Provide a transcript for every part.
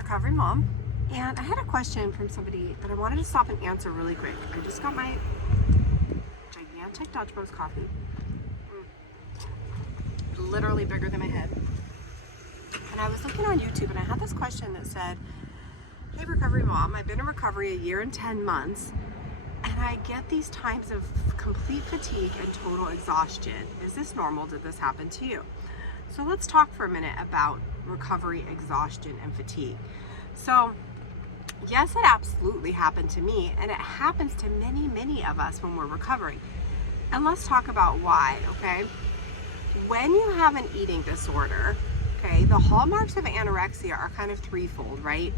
Recovery Mom, and I had a question from somebody that I wanted to stop and answer really quick. I just got my gigantic Dutch Bros coffee, literally bigger than my head, and I was looking on YouTube and I had this question that said, hey Recovery Mom, I've been in recovery 1 year and 10 months and I get these times of complete fatigue and total exhaustion. Is this normal? Did this happen to you? So let's talk for a minute about recovery, exhaustion, and fatigue. So yes, it absolutely happened to me, and it happens to many of us when we're recovering. And let's talk about why, okay? When you have an eating disorder, okay, the hallmarks of anorexia are kind of threefold, right?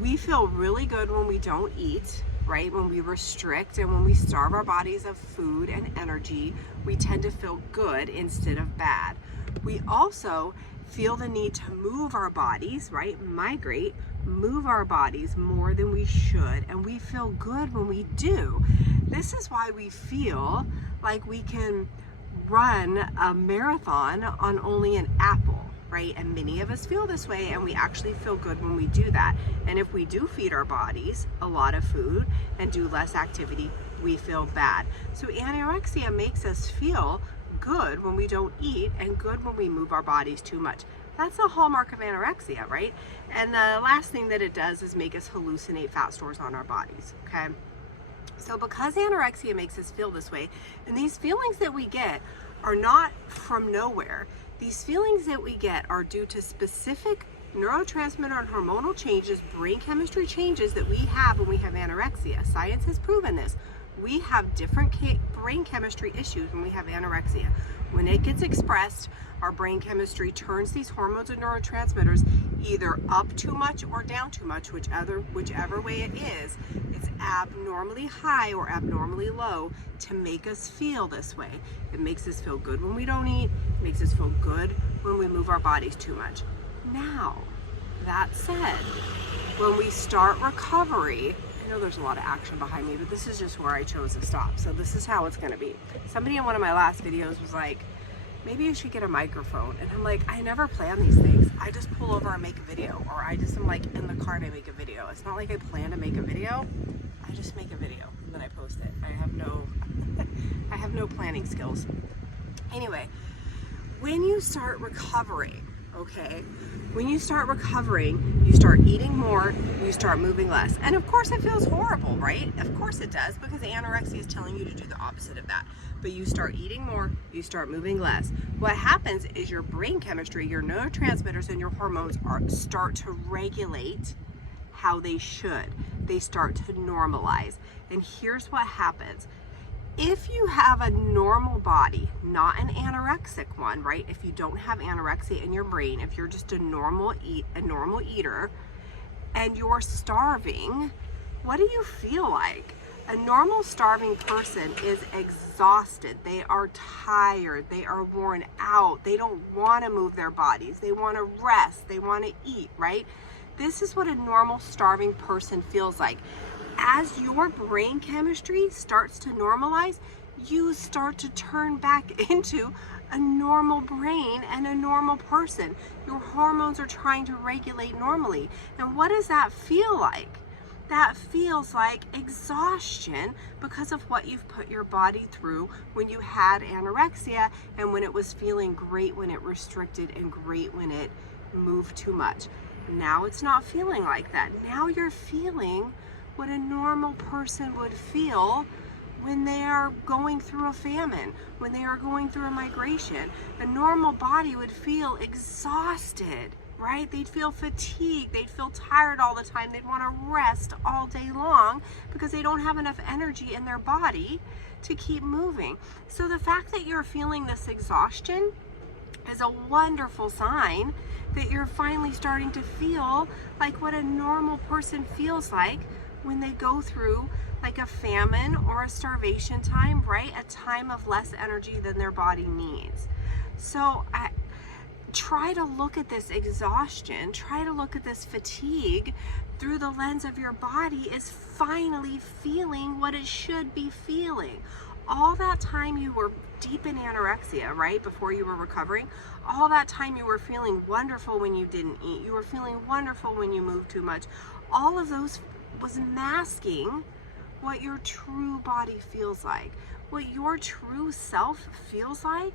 We feel really good when we don't eat, right? When we restrict and when we starve our bodies of food and energy, we tend to feel good instead of bad. We also feel the need to move our bodies, right? Migrate, move our bodies more than we should, and we feel good when we do. This is why we feel like we can run a marathon on only an apple, right? And many of us feel this way, and we actually feel good when we do that. And if we do feed our bodies a lot of food and do less activity, we feel bad. So anorexia makes us feel good when we don't eat and good when we move our bodies too much. That's a hallmark of anorexia, right? And the last thing that it does is make us hallucinate fat stores on our bodies, okay? So because anorexia makes us feel this way, and these feelings that we get are not from nowhere. These feelings that we get are due to specific neurotransmitter and hormonal changes, brain chemistry changes that we have when we have anorexia. Science has proven this. We have different brain chemistry issues when we have anorexia. When it gets expressed, our brain chemistry turns these hormones and neurotransmitters either up too much or down too much, whichever way it is. It's abnormally high or abnormally low to make us feel this way. It makes us feel good when we don't eat. It makes us feel good when we move our bodies too much. Now, that said, when we start recovery, I know there's a lot of action behind me, but this is just where I chose to stop. So this is how it's going to be. Somebody in one of my last videos was like, maybe you should get a microphone. And I'm like, I never plan these things. I just pull over and make a video, or I just am like in the car and I make a video. It's not like I plan to make a video. I just make a video and then I post it. I have no planning skills. Anyway, when you start recovering, okay, when you start recovering, you start eating more, you start moving less. And of course it feels horrible, right? Of course it does, because anorexia is telling you to do the opposite of that. But you start eating more, you start moving less. What happens is your brain chemistry, your neurotransmitters and your hormones start to regulate how they should. They start to normalize. And here's what happens. If you have a normal body, not an anorexic one, right? If you don't have anorexia in your brain, if you're just a normal eater, and you're starving, what do you feel like? A normal starving person is exhausted. They are tired. They are worn out. They don't want to move their bodies. They want to rest. They want to eat, right? This is what a normal starving person feels like. As your brain chemistry starts to normalize, you start to turn back into a normal brain and a normal person. Your hormones are trying to regulate normally. And what does that feel like? That feels like exhaustion because of what you've put your body through when you had anorexia and when it was feeling great when it restricted and great when it moved too much. Now it's not feeling like that. Now you're feeling what a normal person would feel when they are going through a famine, when they are going through a migration. A normal body would feel exhausted, right? They'd feel fatigued, they'd feel tired all the time, they'd want to rest all day long because they don't have enough energy in their body to keep moving. So the fact that you're feeling this exhaustion is a wonderful sign that you're finally starting to feel like what a normal person feels like when they go through like a famine or a starvation time, right? A time of less energy than their body needs. So try to look at this exhaustion, try to look at this fatigue through the lens of your body is finally feeling what it should be feeling. All that time you were deep in anorexia, right? Before you were recovering, all that time you were feeling wonderful when you didn't eat. You were feeling wonderful when you moved too much. All of those was masking what your true body feels like. What your true self feels like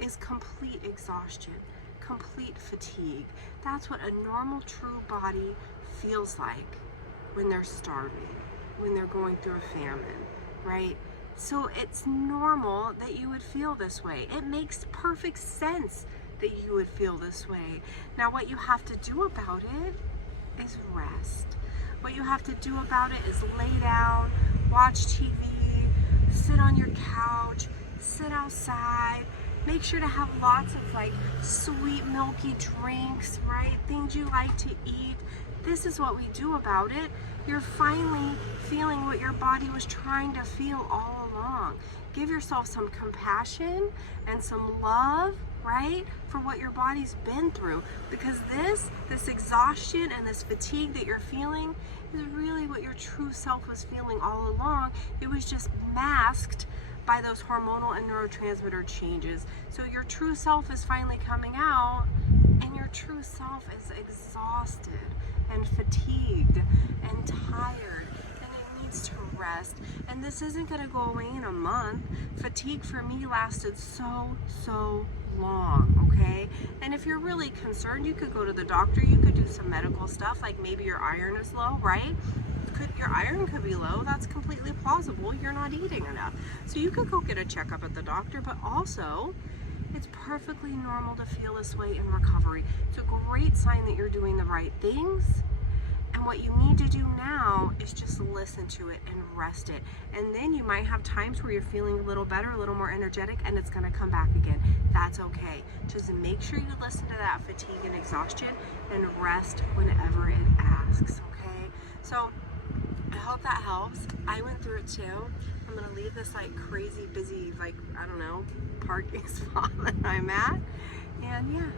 is complete exhaustion, complete fatigue. That's what a normal true body feels like when they're starving, when they're going through a famine, right? So it's normal that you would feel this way. It makes perfect sense that you would feel this way. Now what you have to do about it is rest. What you have to do about it is lay down, watch TV, sit on your couch, sit outside. Make sure to have lots of like sweet milky drinks, right? Things you like to eat. This is what we do about it. You're finally feeling what your body was trying to feel all along. Give yourself some compassion and some love, right? For what your body's been through. Because this exhaustion and this fatigue that you're feeling is really what your true self was feeling all along. It was just masked by those hormonal and neurotransmitter changes. So your true self is finally coming out, and your true self is exhausted and fatigued and tired, and it needs to rest. And this isn't going to go away in a month. Fatigue for me lasted so long, okay? And if you're really concerned, you could go to the doctor. You could do some medical stuff, like maybe your iron is low, right? Your iron could be low. That's completely plausible. You're not eating enough. So you could go get a checkup at the doctor, but also it's perfectly normal to feel this way in recovery. It's a great sign that you're doing the right things. And what you need to do now is just listen to it and rest it. And then you might have times where you're feeling a little better, a little more energetic, and it's going to come back again. That's okay. Just make sure you listen to that fatigue and exhaustion and rest whenever it asks, okay? So I hope that helps. I went through it too. I'm gonna leave this like crazy busy, like, I don't know, parking spot that I'm at. And yeah,